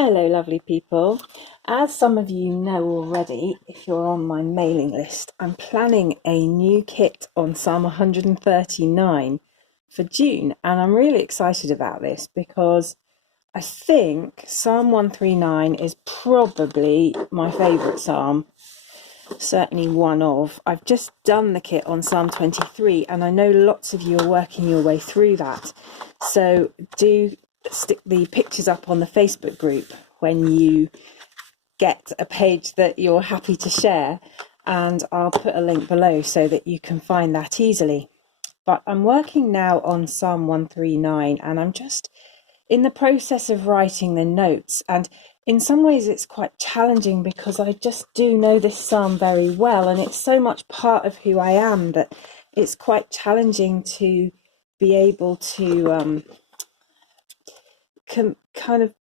Hello, lovely people. As some of you know already, if you're on my mailing list, I'm planning a new kit on Psalm 139 for June, and I'm really excited about this because I think Psalm 139 is probably my favourite psalm, certainly one of. I've just done the kit on Psalm 23, and I know lots of you are working your way through that. So do stick the pictures up on the Facebook group when you get a page that you're happy to share, and I'll put a link below so that you can find that easily. But I'm working now on Psalm 139, and I'm just in the process of writing the notes, and in some ways it's quite challenging because I just do know this psalm very well, and it's so much part of who I am that it's quite challenging to be able to kind of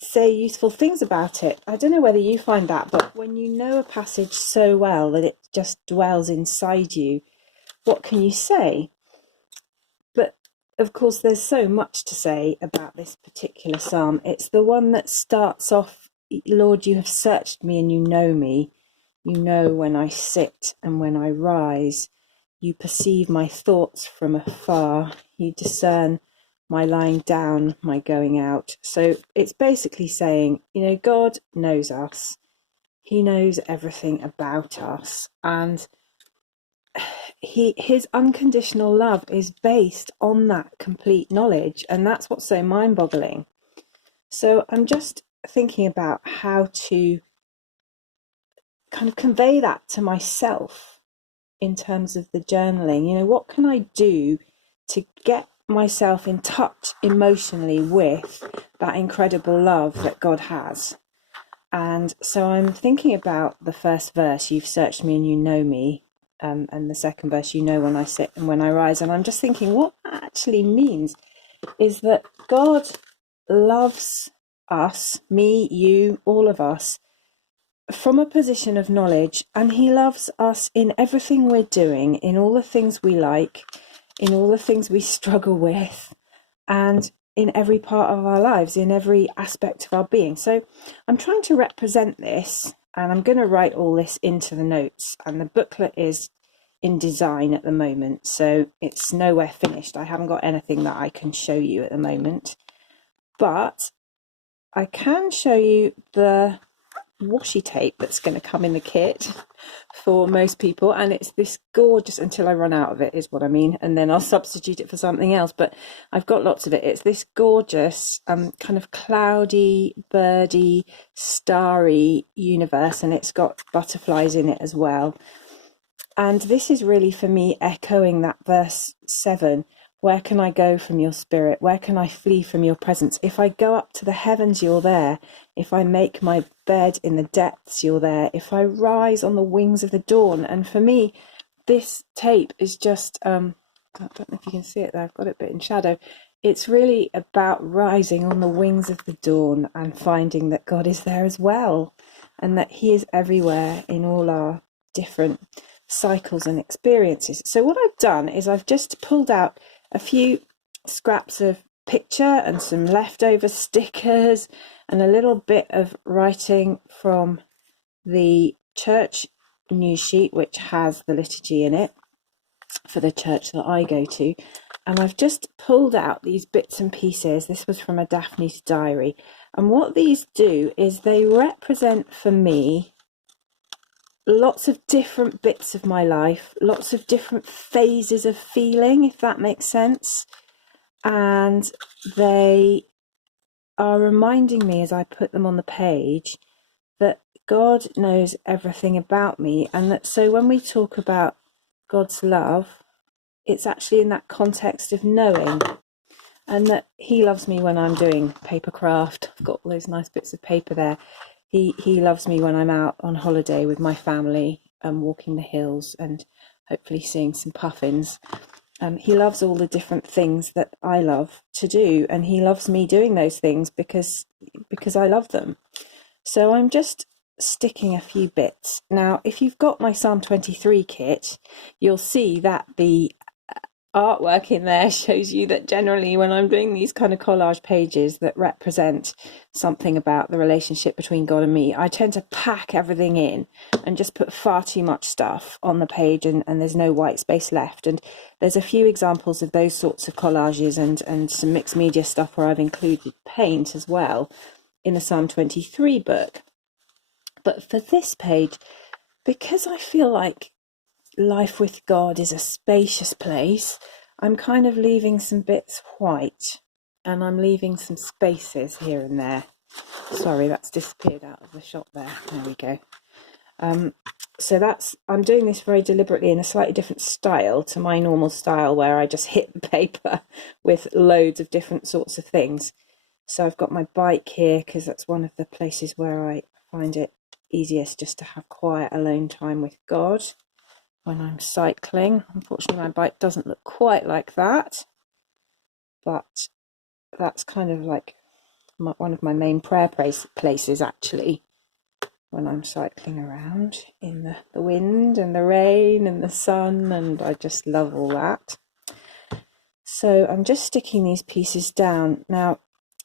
say useful things about it. I don't know whether you find that, but when you know a passage so well that it just dwells inside you, what can you say? But of course, there's so much to say about this particular psalm. It's the one that starts off, Lord, you have searched me and you know me. You know when I sit and when I rise. You perceive my thoughts from afar. You discern my lying down, my going out. So it's basically saying, God knows us. He knows everything about us. And his unconditional love is based on that complete knowledge. And that's what's so mind-boggling. So I'm just thinking about how to kind of convey that to myself in terms of the journaling. What can I do to get myself in touch emotionally with that incredible love that God has? And so I'm thinking about the first verse, you've searched me and you know me, and the second verse, you know when I sit and when I rise. And I'm just thinking what that actually means is that God loves us, me, you, all of us, from a position of knowledge, and he loves us in everything we're doing, in all the things we like, in all the things we struggle with, and in every part of our lives, in every aspect of our being. So I'm trying to represent this, and I'm going to write all this into the notes, and the booklet is in design at the moment, so it's nowhere finished. I haven't got anything that I can show you at the moment, but I can show you the washi tape that's going to come in the kit for most people, and it's this gorgeous, until I run out of it is what I mean, and then I'll substitute it for something else, but I've got lots of it. It's this gorgeous kind of cloudy, birdy, starry universe, and it's got butterflies in it as well. And this is really for me echoing that verse 7. Where can I go from your spirit? Where can I flee from your presence? If I go up to the heavens, you're there. If I make my bed in the depths, you're there. If I rise on the wings of the dawn. And for me, this tape is just, I don't know if you can see it there, I've got it a bit in shadow. It's really about rising on the wings of the dawn and finding that God is there as well, and that he is everywhere in all our different cycles and experiences. So what I've done is I've just pulled out a few scraps of picture and some leftover stickers and a little bit of writing from the church news sheet, which has the liturgy in it for the church that I go to. And I've just pulled out these bits and pieces. This was from a Daphne's diary. And what these do is they represent for me lots of different bits of my life, lots of different phases of feeling, if that makes sense. And they are reminding me as I put them on the page that God knows everything about me, and that so when we talk about God's love, it's actually in that context of knowing, and that he loves me when I'm doing paper craft. I've got all those nice bits of paper there. He loves me when I'm out on holiday with my family, walking the hills and hopefully seeing some puffins. He loves all the different things that I love to do, and he loves me doing those things because I love them. So I'm just sticking a few bits. Now, if you've got my Psalm 23 kit, you'll see that the artwork in there shows you that generally when I'm doing these kind of collage pages that represent something about the relationship between God and me, I tend to pack everything in and just put far too much stuff on the page, and there's no white space left. And there's a few examples of those sorts of collages and some mixed media stuff where I've included paint as well in the Psalm 23 book. But for this page, because I feel like life with God is a spacious place, I'm kind of leaving some bits white, and I'm leaving some spaces here and there. Sorry, that's disappeared out of the shot there. There we go. So I'm doing this very deliberately in a slightly different style to my normal style where I just hit the paper with loads of different sorts of things. So I've got my bike here because that's one of the places where I find it easiest just to have quiet alone time with God when I'm cycling. Unfortunately, my bike doesn't look quite like that, but that's kind of like one of my main prayer places actually, when I'm cycling around in the wind and the rain and the sun, and I just love all that. So I'm just sticking these pieces down. Now,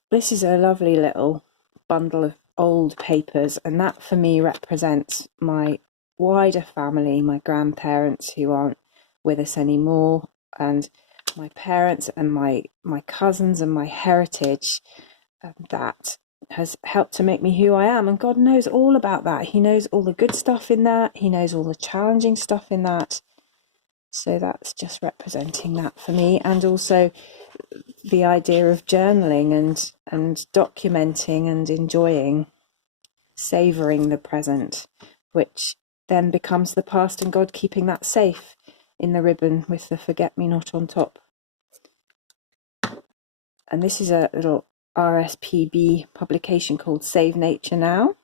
this is a lovely little bundle of old papers, and that for me represents my wider family, my grandparents who aren't with us anymore, and my parents and my cousins and my heritage, and that has helped to make me who I am. And God knows all about that. He knows all the good stuff in that. He knows all the challenging stuff in that. So that's just representing that for me. And also the idea of journaling and documenting and enjoying, savouring the present, which then becomes the past, and God keeping that safe in the ribbon with the forget-me-not on top. And this is a little RSPB publication called Save Nature Now.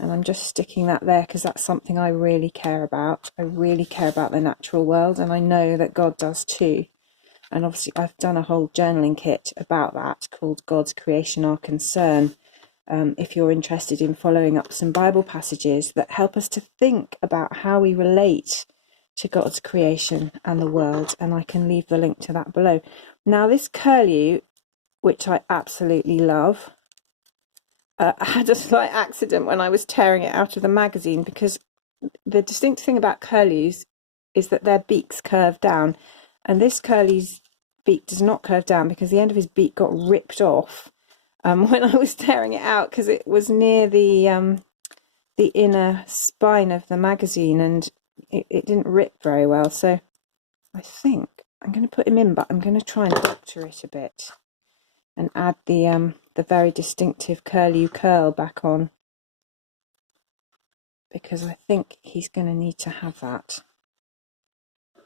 And I'm just sticking that there because that's something I really care about. I really care about the natural world, and I know that God does too. And obviously I've done a whole journaling kit about that called God's Creation, Our Concern. If you're interested in following up some Bible passages that help us to think about how we relate to God's creation and the world, and I can leave the link to that below. Now, this curlew, which I absolutely love, I had a slight accident when I was tearing it out of the magazine, because the distinct thing about curlews is that their beaks curve down, and this curlew's beak does not curve down because the end of his beak got ripped off when I was tearing it out, because it was near the inner spine of the magazine, and it didn't rip very well. So I think I'm going to put him in, but I'm going to try and doctor it a bit and add the very distinctive curlew curl back on, because I think he's going to need to have that.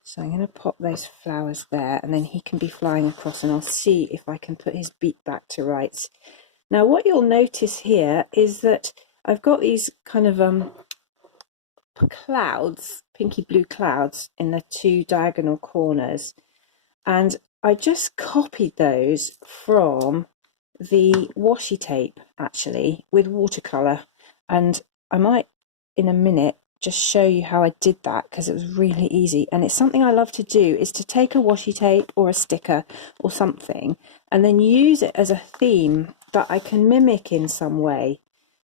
So I'm going to pop those flowers there, and then he can be flying across, and I'll see if I can put his beak back to rights. Now, what you'll notice here is that I've got these kind of clouds, pinky blue clouds, in the two diagonal corners, and I just copied those from the washi tape, actually, with watercolour. And I might, in a minute, just show you how I did that, because it was really easy. And it's something I love to do, is to take a washi tape or a sticker or something and then use it as a theme that I can mimic in some way,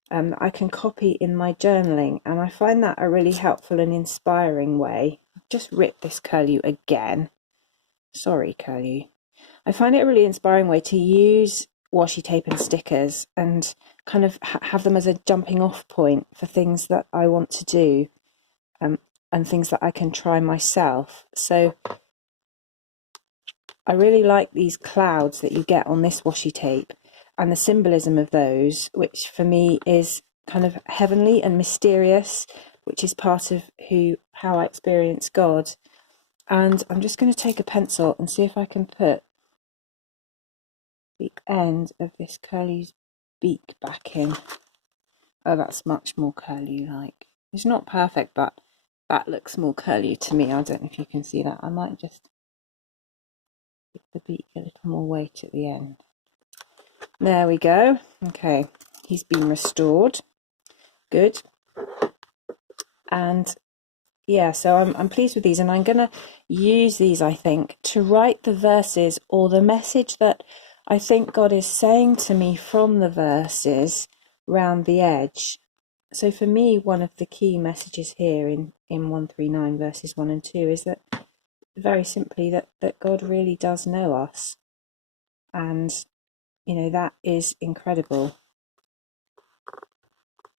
that I can copy in my journaling. And I find that a really helpful and inspiring way. I've just ripped this curlew again. Sorry, curlew. I find it a really inspiring way to use washi tape and stickers and kind of have them as a jumping off point for things that I want to do, and things that I can try myself. So I really like these clouds that you get on this washi tape and the symbolism of those, which for me is kind of heavenly and mysterious, which is part of how I experience God. And I'm just going to take a pencil and see if I can put the end of this curlew's beak back in. Oh, that's much more curlew-like. It's not perfect, but that looks more curlew to me. I don't know if you can see that. I might just give the beak a little more weight at the end. There we go. Okay, he's been restored. Good. And yeah, so I'm pleased with these, and I'm going to use these, I think, to write the verses or the message that I think God is saying to me from the verses round the edge. So for me, one of the key messages here in 139 verses 1 and 2 is that very simply that God really does know us. And, you know, that is incredible.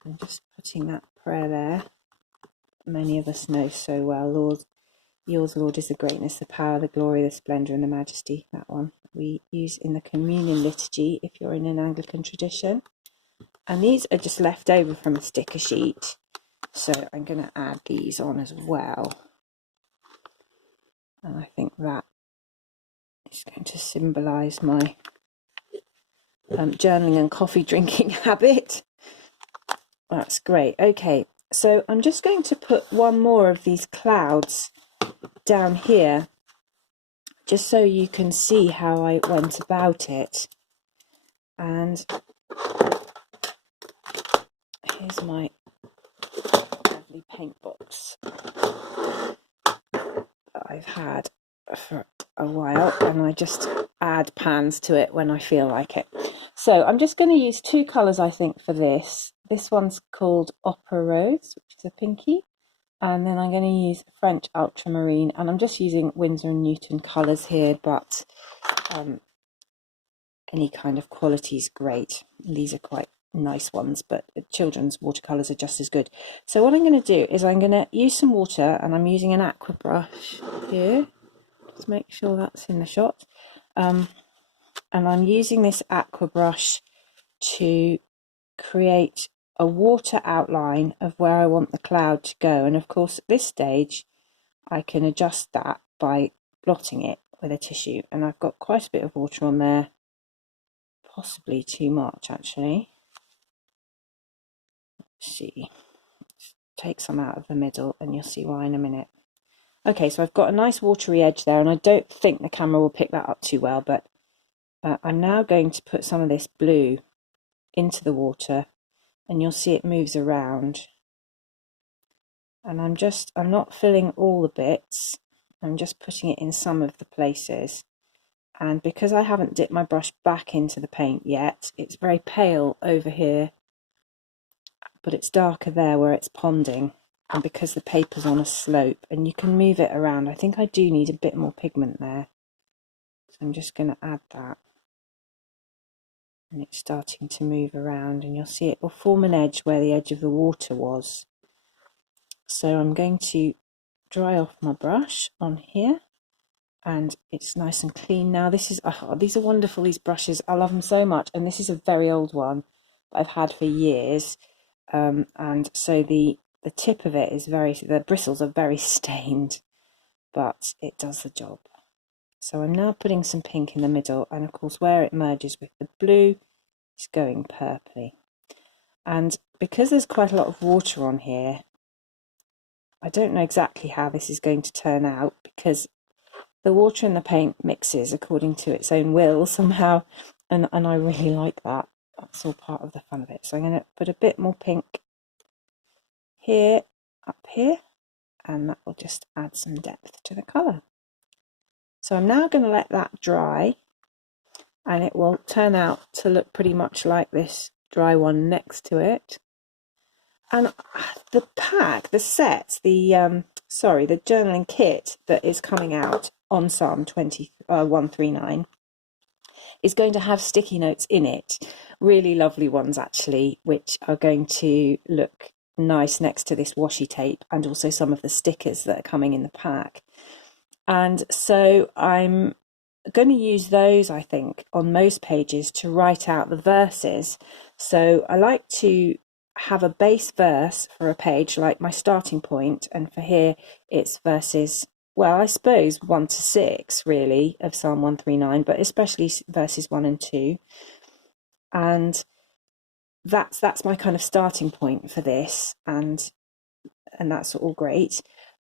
I'm just putting that prayer there. Many of us know so well, Lord, yours, Lord, is the greatness, the power, the glory, the splendour and the majesty. That one we use in the communion liturgy if you're in an Anglican tradition. And these are just left over from a sticker sheet. So I'm going to add these on as well. And I think that is going to symbolise my journaling and coffee drinking habit. That's great. Okay, so I'm just going to put one more of these clouds down here, just so you can see how I went about it. And here's my lovely paint box that I've had for a while, and I just add pans to it when I feel like it. So I'm just going to use two colours, I think, for this. This one's called Opera Rose, which is a pinky, and then I'm going to use French Ultramarine, and I'm just using Winsor & Newton colours here, but any kind of quality is great. These are quite nice ones, but children's watercolours are just as good. So what I'm going to do is I'm going to use some water, and I'm using an aqua brush here. Just make sure that's in the shot. And I'm using this aqua brush to create a water outline of where I want the cloud to go. And of course, at this stage, I can adjust that by blotting it with a tissue. And I've got quite a bit of water on there, possibly too much actually. Let's see, take some out of the middle and you'll see why in a minute. Okay, so I've got a nice watery edge there, and I don't think the camera will pick that up too well, but I'm now going to put some of this blue into the water, and you'll see it moves around. And I'm not filling all the bits, I'm just putting it in some of the places. And because I haven't dipped my brush back into the paint yet, it's very pale over here, but it's darker there where it's ponding. And because the paper's on a slope and you can move it around, I think I do need a bit more pigment there. So I'm just going to add that. And it's starting to move around, and you'll see it will form an edge where the edge of the water was. So I'm going to dry off my brush on here, and it's nice and clean now. This is these are wonderful, these brushes. I love them so much, and this is a very old one that I've had for years. And so the tip of it is the bristles are very stained, but it does the job. So I'm now putting some pink in the middle, and of course where it merges with the blue, it's going purpley. And because there's quite a lot of water on here, I don't know exactly how this is going to turn out, because the water and the paint mixes according to its own will somehow, and I really like that. That's all part of the fun of it. So I'm going to put a bit more pink here, up here, and that will just add some depth to the colour. So I'm now going to let that dry, and it will turn out to look pretty much like this dry one next to it. And the pack, the set, the journaling kit that is coming out on Psalm 139 is going to have sticky notes in it, really lovely ones actually, which are going to look nice next to this washi tape, and also some of the stickers that are coming in the pack. And so I'm going to use those, I think, on most pages to write out the verses. So I like to have a base verse for a page, like my starting point, and for here it's verses, well, I suppose 1 to 6 really of Psalm 139, but especially verses 1 and 2. And that's my kind of starting point for this, and that's all great.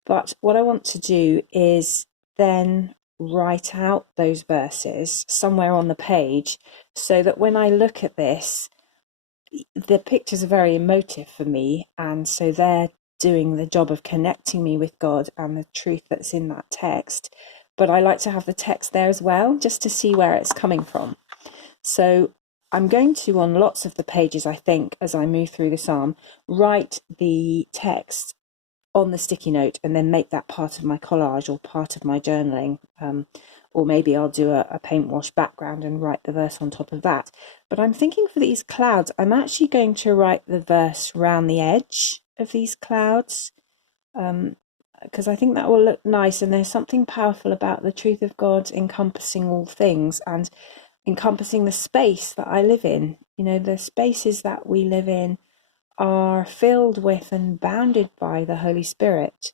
But what I want to do is then write out those verses somewhere on the page, so that when I look at this, the pictures are very emotive for me, and so they're doing the job of connecting me with God and the truth that's in that text. But I like to have the text there as well, just to see where it's coming from. So I'm going to, on lots of the pages, I think, as I move through the psalm, write the text on the sticky note and then make that part of my collage or part of my journaling. Or maybe I'll do a paint wash background and write the verse on top of that. But I'm thinking for these clouds, I'm actually going to write the verse round the edge of these clouds, because I think that will look nice. And there's something powerful about the truth of God encompassing all things and encompassing the space that I live in. You know, the spaces that we live in are filled with and bounded by the Holy Spirit.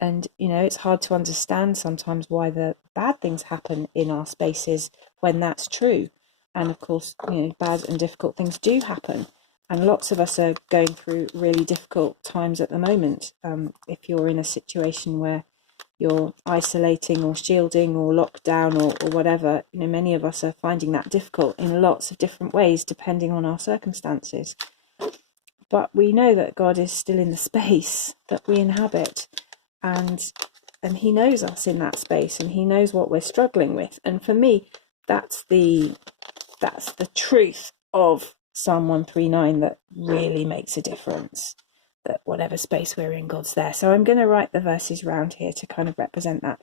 And, you know, it's hard to understand sometimes why the bad things happen in our spaces when that's true. And of course, you know, bad and difficult things do happen. And lots of us are going through really difficult times at the moment. If you're in a situation where you're isolating or shielding or locked down or whatever, you know, many of us are finding that difficult in lots of different ways, depending on our circumstances. But we know that God is still in the space that we inhabit, and he knows us in that space, and he knows what we're struggling with. And for me, that's the truth of Psalm 139 that really makes a difference, that whatever space we're in, God's there. So I'm going to write the verses round here to kind of represent that.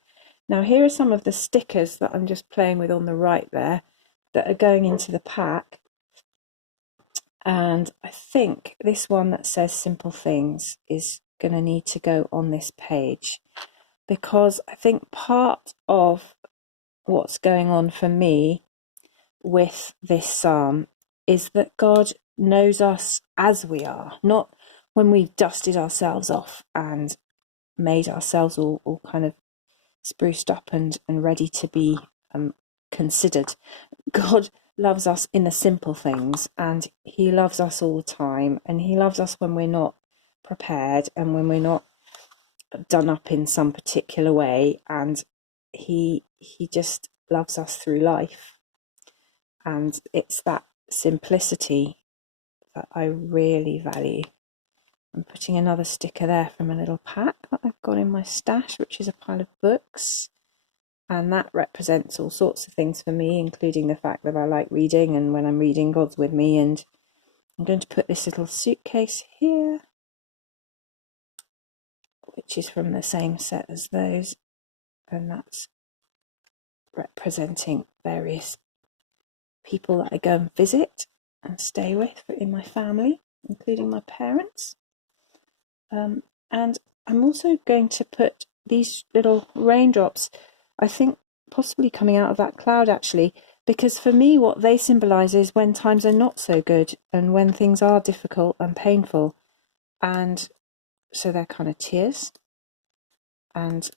Now, here are some of the stickers that I'm just playing with on the right there that are going into the pack. And I think this one that says simple things is going to need to go on this page, because I think part of what's going on for me with this psalm is that God knows us as we are, not when we've dusted ourselves off and made ourselves all kind of spruced up and ready to be considered. God loves us in the simple things, and he loves us all the time, and he loves us when we're not prepared and when we're not done up in some particular way, and he just loves us through life. And it's that simplicity that I really value. I'm putting another sticker there from a little pack that I've got in my stash, which is a pile of books. And that represents all sorts of things for me, including the fact that I like reading, and when I'm reading, God's with me. And I'm going to put this little suitcase here, which is from the same set as those. And that's representing various people that I go and visit and stay with in my family, including my parents. And I'm also going to put these little raindrops, I think possibly coming out of that cloud actually, because for me what they symbolize is when times are not so good and when things are difficult and painful. And so they're kind of tears, and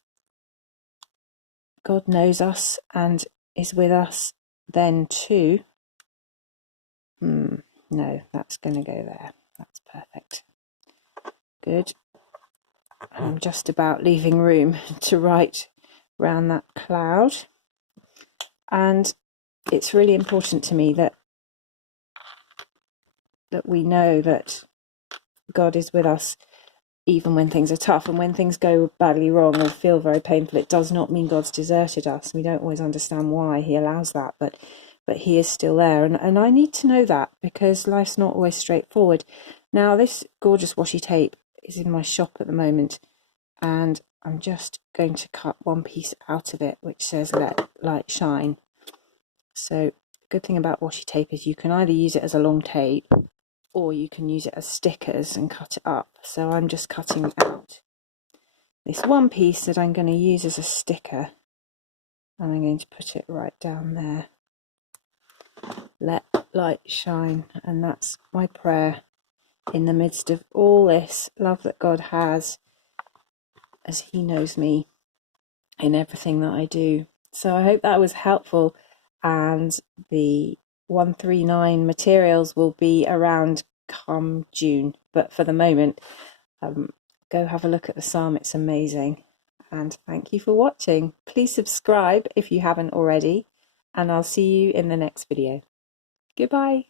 God knows us and is with us then too. No, that's going to go there. That's perfect. Good. I'm just about leaving room to write round that cloud. And it's really important to me that we know that God is with us even when things are tough, and when things go badly wrong or feel very painful. It does not mean God's deserted us. We don't always understand why he allows that, but he is still there, and I need to know that, because life's not always straightforward. Now, this gorgeous washi tape is in my shop at the moment, and I'm just going to cut one piece out of it which says "Let Light Shine." So the good thing about washi tape is you can either use it as a long tape or you can use it as stickers and cut it up. So I'm just cutting out this one piece that I'm going to use as a sticker, and I'm going to put it right down there. Let light shine. And that's my prayer in the midst of all this love that God has, as he knows me in everything that I do. So I hope that was helpful, and the 139 materials will be around come June, but for the moment, go have a look at the psalm. It's amazing. And thank you for watching. Please subscribe if you haven't already, and I'll see you in the next video. Goodbye.